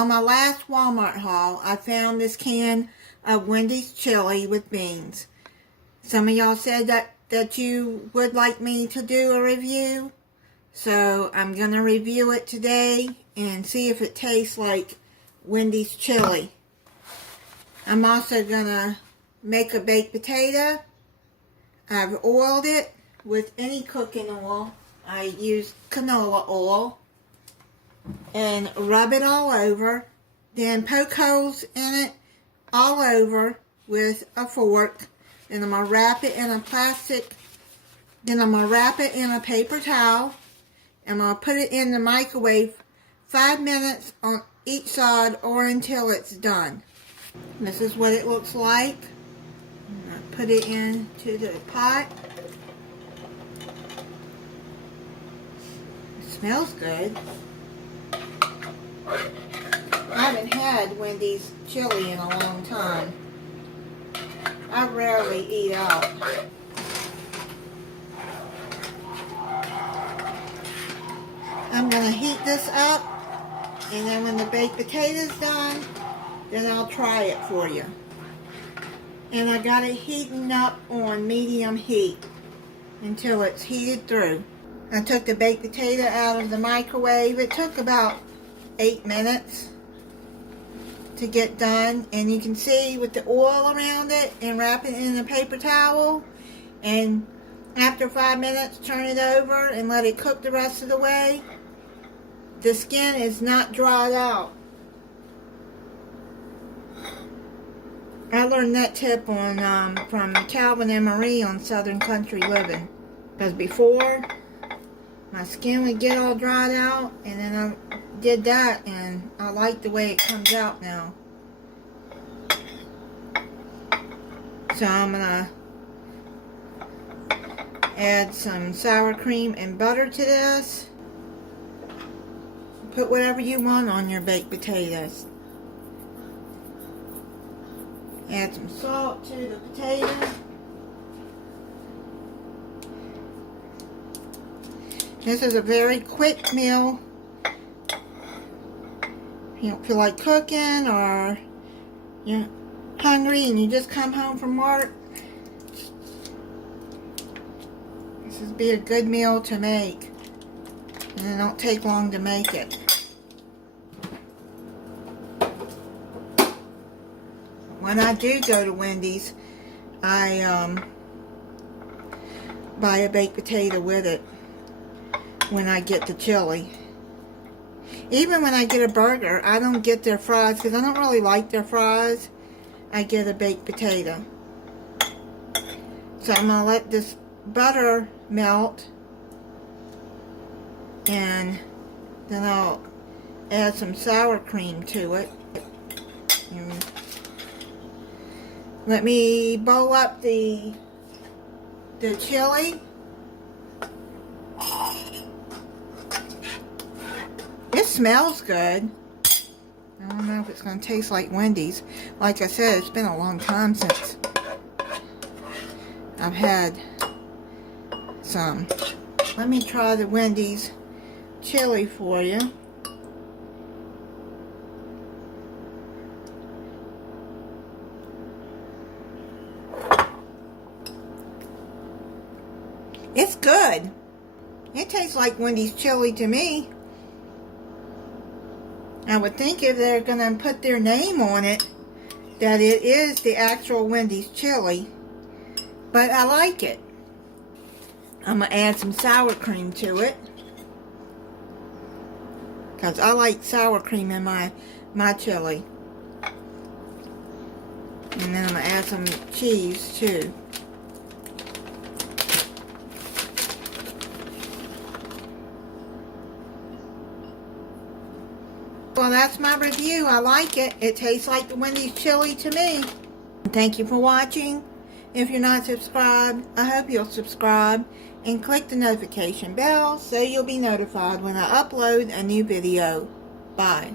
On my last Walmart haul, I found this can of Wendy's chili with beans. Some of y'all said that you would like me to do a review. So I'm going to review it today and see if it tastes like Wendy's chili. I'm also going to make a baked potato. I've oiled it with any cooking oil. I used canola oil. And rub it all over. Then poke holes in it all over with a fork. Then I'm going to wrap it in a plastic. Then I'm going to wrap it in a paper towel. I'm going to put it in the microwave 5 minutes on each side or until it's done. This is what it looks like. I put it into the pot. It smells good. I haven't had Wendy's chili in a long time. I rarely eat out. I'm going to heat this up, and then when the baked potato's done, then I'll try it for you. And I got it heating up on medium heat until it's heated through. I took the baked potato out of the microwave. It took about 8 minutes to get done, and you can see with the oil around it and wrap it in a paper towel, and after 5 minutes turn it over and let it cook the rest of the way. The skin is not dried out. I learned that tip on from Calvin and Marie on Southern Country Living, because before my skin would get all dried out, and then I did that, and I like the way it comes out now. So I'm gonna add some sour cream and butter to this. Put whatever you want on your baked potatoes. Add some salt to the potato. This is a very quick meal. If you don't feel like cooking, or you're hungry and you just come home from work, this would be a good meal to make. And it don't take long to make it. When I do go to Wendy's, I buy a baked potato with it when I get the chili. Even when I get a burger, I don't get their fries because I don't really like their fries. I get a baked potato. So I'm going to let this butter melt, and then I'll add some sour cream to it. And let me bowl up the chili. It smells good. I don't know if it's going to taste like Wendy's. Like I said, it's been a long time since I've had some. Let me try the Wendy's chili for you. It's good. It tastes like Wendy's chili to me. I would think if they're going to put their name on it, that it is the actual Wendy's chili. But I like it. I'm going to add some sour cream to it, because I like sour cream in my chili. And then I'm going to add some cheese too. Well, that's my review. I like it. It tastes like the Wendy's chili to me. Thank you for watching. If you're not subscribed, I hope you'll subscribe and click the notification bell so you'll be notified when I upload a new video. Bye.